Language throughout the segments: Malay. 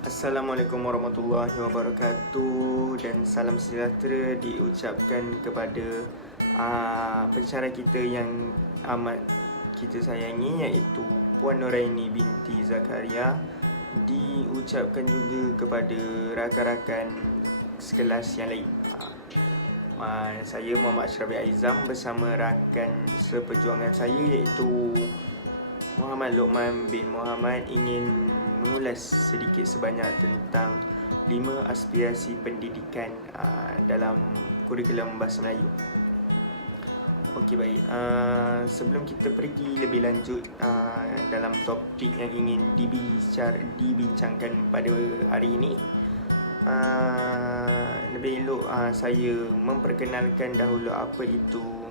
Assalamualaikum warahmatullahi wabarakatuh dan salam sejahtera diucapkan kepada pensyarah kita yang amat kita sayangi, iaitu Puan Nuraini binti Zakaria. Diucapkan juga kepada rakan-rakan sekelas yang lain. Saya Muhammad Ashrafi Aizam bersama rakan seperjuangan saya iaitu Muhammad Luqman bin Muhammad ingin mengulas sedikit sebanyak tentang 5 aspirasi pendidikan dalam kurikulum Bahasa Melayu. Okey, baik. Sebelum kita pergi lebih lanjut dalam topik yang ingin dibincangkan pada hari ini, lebih elok saya memperkenalkan dahulu apa itu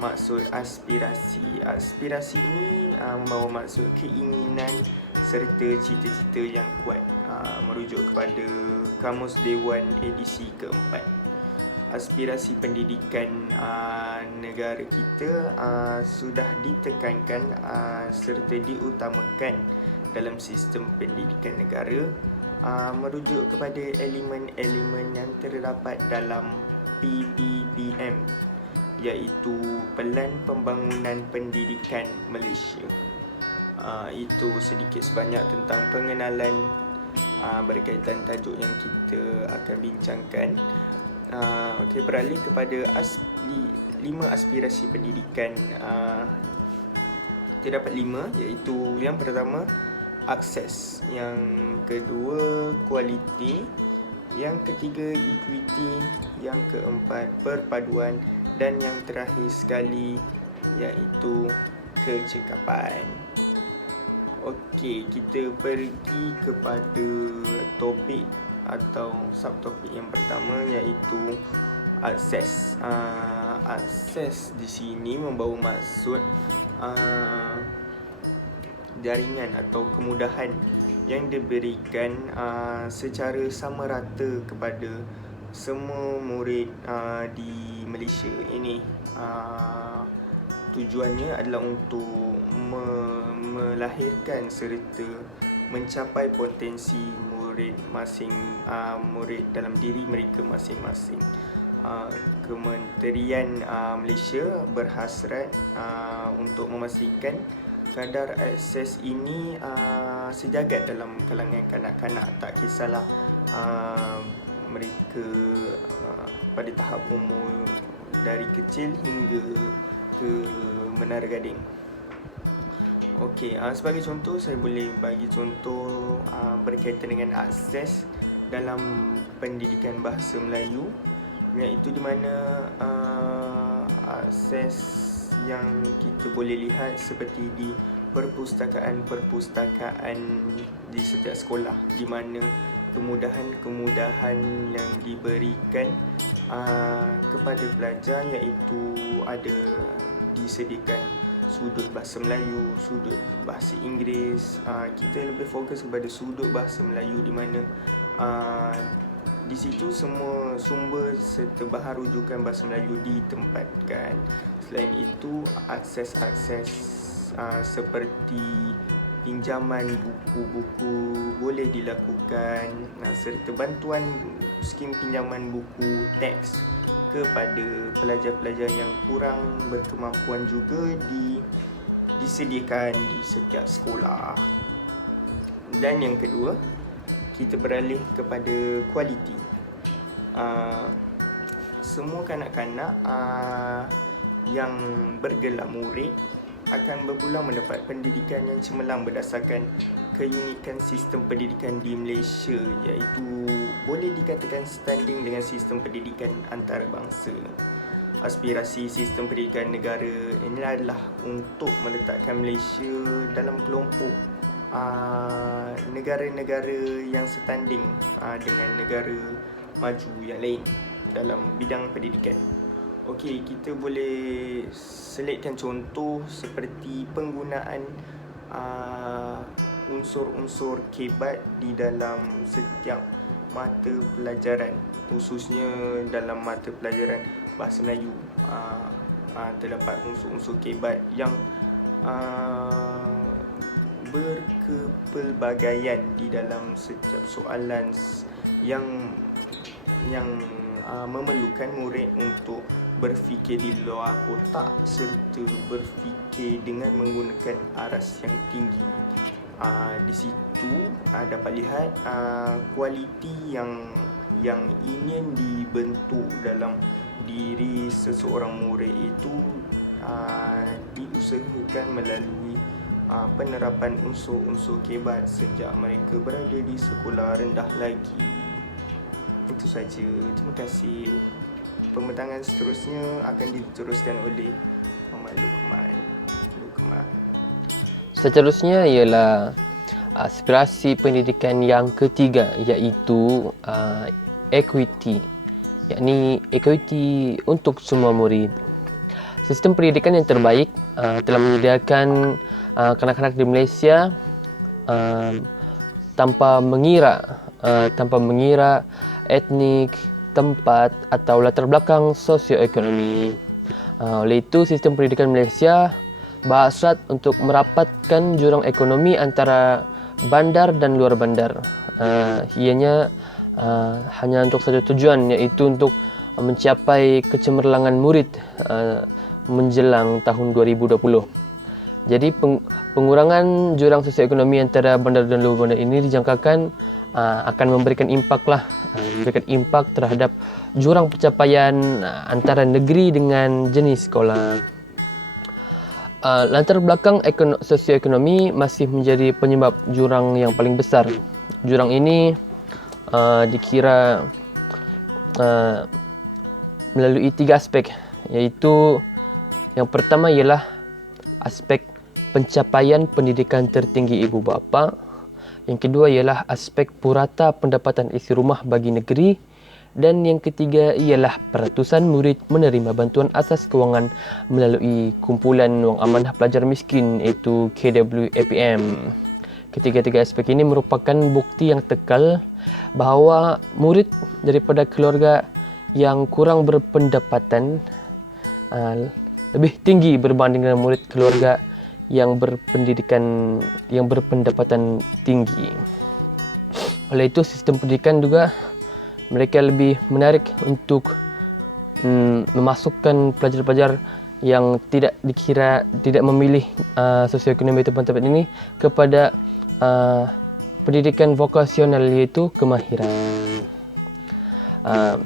maksud aspirasi. Aspirasi ini membawa maksud keinginan serta cita-cita yang kuat, merujuk kepada Kamus Dewan edisi keempat. Aspirasi pendidikan negara kita sudah ditekankan serta diutamakan dalam sistem pendidikan negara, merujuk kepada elemen-elemen yang terdapat dalam PPPM, iaitu Pelan Pembangunan Pendidikan Malaysia. Itu sedikit sebanyak tentang pengenalan berkaitan tajuk yang kita akan bincangkan. Okey, beralih kepada 5 aspirasi pendidikan. Terdapat 5, iaitu yang pertama akses, yang kedua kualiti, yang ketiga equity, yang keempat perpaduan, dan yang terakhir sekali iaitu kecekapan. Okey, kita pergi kepada topik atau subtopik yang pertama, iaitu akses. Akses di sini membawa maksud jaringan atau kemudahan yang diberikan secara sama rata kepada semua murid di Malaysia ini. Tujuannya adalah untuk melahirkan serta mencapai potensi murid murid dalam diri mereka masing-masing. Kementerian Malaysia berhasrat untuk memastikan kadar akses ini sejagat dalam kalangan kanak-kanak, tak kisahlah mereka pada tahap umur dari kecil hingga ke Menara Gading. Okey, sebagai contoh saya boleh bagi contoh berkaitan dengan akses dalam pendidikan bahasa Melayu, iaitu di mana akses yang kita boleh lihat seperti di perpustakaan di setiap sekolah, di mana kemudahan-kemudahan yang diberikan kepada pelajar, iaitu ada disediakan sudut bahasa Melayu, sudut bahasa Inggeris. Kita lebih fokus kepada sudut bahasa Melayu, di mana di situ semua sumber serta bahan rujukan bahasa Melayu ditempatkan. Selain itu, akses-akses seperti pinjaman buku-buku boleh dilakukan, serta bantuan skim pinjaman buku teks kepada pelajar-pelajar yang kurang berkemampuan juga disediakan di setiap sekolah. Dan yang kedua, kita beralih kepada kualiti. Semua kanak-kanak yang bergelar murid akan berpulang mendapat pendidikan yang cemerlang berdasarkan keunikan sistem pendidikan di Malaysia, iaitu boleh dikatakan standing dengan sistem pendidikan antarabangsa. Aspirasi sistem pendidikan negara ini adalah untuk meletakkan Malaysia dalam kelompok negara-negara yang setanding dengan negara maju yang lain dalam bidang pendidikan. Okey, kita boleh selitkan contoh seperti penggunaan unsur-unsur kebat di dalam setiap mata pelajaran, khususnya dalam mata pelajaran Bahasa Melayu. Terdapat unsur-unsur kebat yang berkepelbagaian di dalam setiap soalan yang memerlukan murid untuk berfikir di luar kotak serta berfikir dengan menggunakan aras yang tinggi. Di situ dapat lihat kualiti yang ingin dibentuk dalam diri seseorang murid itu diusahakan melalui penerapan unsur-unsur kebat sejak mereka berada di sekolah rendah lagi. Itu saja. Terima kasih. Pembentangan seterusnya akan diteruskan oleh Muhammad Luqman. Seterusnya ialah aspirasi pendidikan yang ketiga, iaitu equity, yakni equity untuk semua murid. Sistem pendidikan yang terbaik telah menyediakan kanak-kanak di Malaysia tanpa mengira etnik, tempat atau latar belakang sosioekonomi. Oleh itu, sistem pendidikan Malaysia berhasrat untuk merapatkan jurang ekonomi antara bandar dan luar bandar. Ianya hanya untuk satu tujuan, iaitu untuk mencapai kecemerlangan murid menjelang tahun 2020. Jadi pengurangan jurang sosioekonomi antara bandar dan luar bandar ini dijangkakan akan memberikan impak terhadap jurang pencapaian antara negeri dengan jenis sekolah. Latar belakang sosioekonomi masih menjadi penyebab jurang yang paling besar. Jurang ini dikira melalui 3 aspek, iaitu yang pertama ialah aspek pencapaian pendidikan tertinggi ibu bapa. Yang kedua ialah aspek purata pendapatan isi rumah bagi negeri. Dan yang ketiga ialah peratusan murid menerima bantuan asas kewangan melalui kumpulan wang amanah pelajar miskin, iaitu KWAPM. Ketiga-tiga aspek ini merupakan bukti yang tekal bahawa murid daripada keluarga yang kurang berpendapatan lebih tinggi berbanding dengan murid keluarga yang berpendapatan tinggi. Oleh itu, sistem pendidikan juga mereka lebih menarik untuk memasukkan pelajar-pelajar yang tidak memilih sosioekonomi tempat-tempat ini kepada pendidikan vokasional, iaitu kemahiran.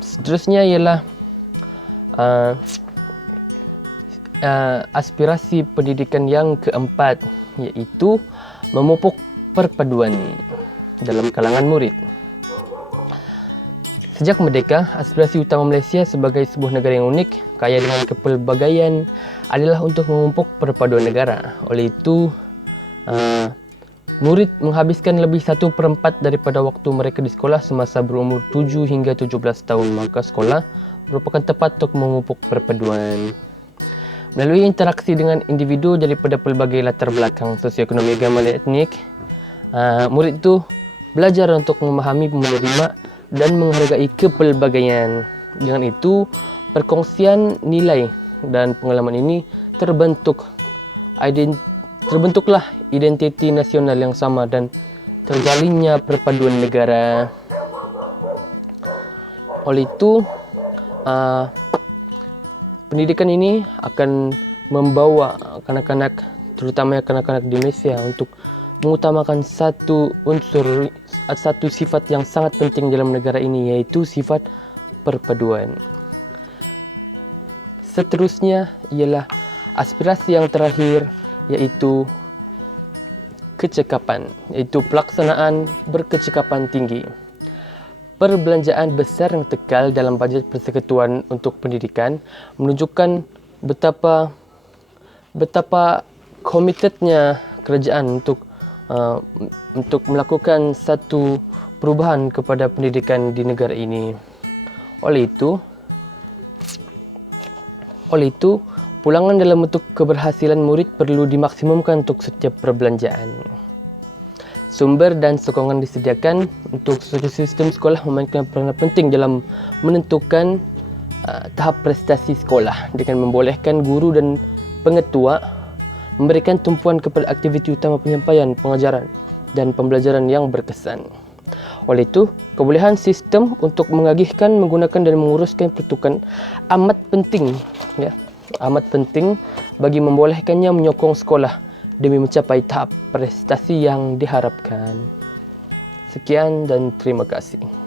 Seterusnya ialah aspirasi pendidikan yang keempat, iaitu memupuk perpaduan dalam kalangan murid. Sejak merdeka, aspirasi utama Malaysia sebagai sebuah negara yang unik, kaya dengan kepelbagaian adalah untuk memupuk perpaduan negara. Oleh itu, murid menghabiskan lebih 1/4 daripada waktu mereka di sekolah semasa berumur 7 hingga 17 tahun. Maka sekolah merupakan tempat untuk memupuk perpaduan. Melalui interaksi dengan individu daripada pelbagai latar belakang sosioekonomi, agama dan etnik, murid itu belajar untuk memahami, menerima dan menghargai kepelbagaian. Dengan itu, perkongsian nilai dan pengalaman ini terbentuklah identiti nasional yang sama dan terjalinnya perpaduan negara. Oleh itu, pendidikan ini akan membawa kanak-kanak, terutama kanak-kanak di Malaysia, untuk mengutamakan satu sifat yang sangat penting dalam negara ini, iaitu sifat perpaduan. Seterusnya ialah aspirasi yang terakhir, iaitu kecekapan, iaitu pelaksanaan berkecekapan tinggi. Perbelanjaan besar yang tekal dalam bajet Persekutuan untuk Pendidikan menunjukkan betapa komitednya kerajaan untuk melakukan satu perubahan kepada pendidikan di negara ini. Oleh itu, pulangan dalam bentuk keberhasilan murid perlu dimaksimumkan untuk setiap perbelanjaan. Sumber dan sokongan disediakan untuk sistem sekolah memainkan peranan penting dalam menentukan tahap prestasi sekolah dengan membolehkan guru dan pengetua memberikan tumpuan kepada aktiviti utama penyampaian, pengajaran dan pembelajaran yang berkesan. Oleh itu, kebolehan sistem untuk mengagihkan, menggunakan dan menguruskan pertukan amat penting, ya. Amat penting bagi membolehkannya menyokong sekolah demi mencapai tahap prestasi yang diharapkan. Sekian dan terima kasih.